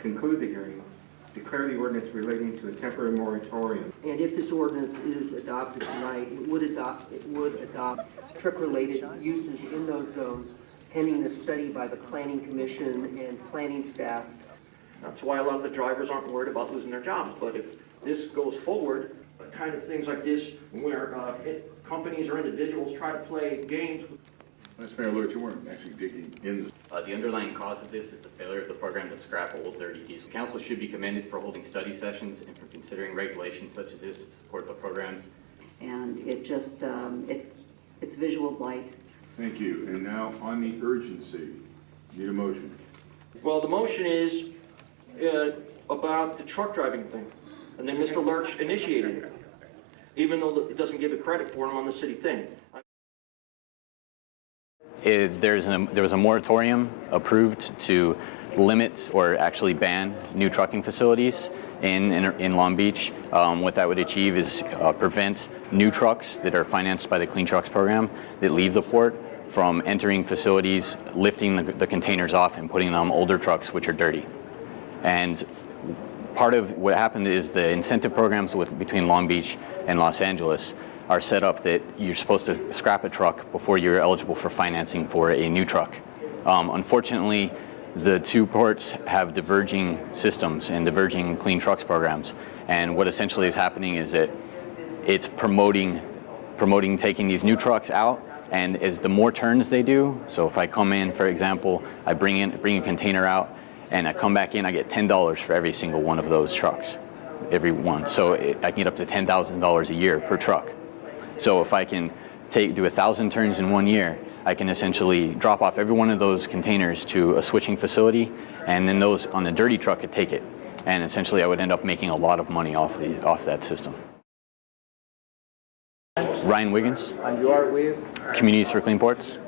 conclude the hearing, declare the ordinance relating to a temporary moratorium. And if this ordinance is adopted tonight, it would adopt truck-related uses in those zones, pending a study by the Planning Commission and planning staff. That's why a lot of the drivers aren't worried about losing their jobs. But if this goes forward, kind of things like this, where companies or individuals try to play games. Vice Mayor Lewis, you weren't actually digging in this. The underlying cause of this is the failure of the program to scrap old dirty diesel. Council should be commended for holding study sessions and for considering regulations such as this to support the programs. And it just, it's visual blight. Thank you. And now on the urgency, need a motion. Well, the motion is about the truck driving thing. And then Mr. Lurch initiated it, even though it doesn't give it credit for him on the city thing. There was a moratorium approved to limit or actually ban new trucking facilities in Long Beach. What that would achieve is prevent new trucks that are financed by the Clean Trucks program that leave the port from entering facilities, lifting the containers off and putting them on older trucks which are dirty. And part of what happened is the incentive programs between Long Beach and Los Angeles are set up that you're supposed to scrap a truck before you're eligible for financing for a new truck. Unfortunately, the two ports have diverging systems and diverging Clean Trucks programs. And what essentially is happening is that it's promoting taking these new trucks out, and as the more turns they do, so if I come in, for example, I bring a container out, and I come back in, I get $10 for every single one of those trucks, every one. So I can get up to $10,000 a year per truck. So if I can do 1,000 turns in 1 year, I can essentially drop off every one of those containers to a switching facility, and then those on the dirty truck could take it. And essentially I would end up making a lot of money off that system. Ryan Wiggins. And you are with? Communities for Clean Ports.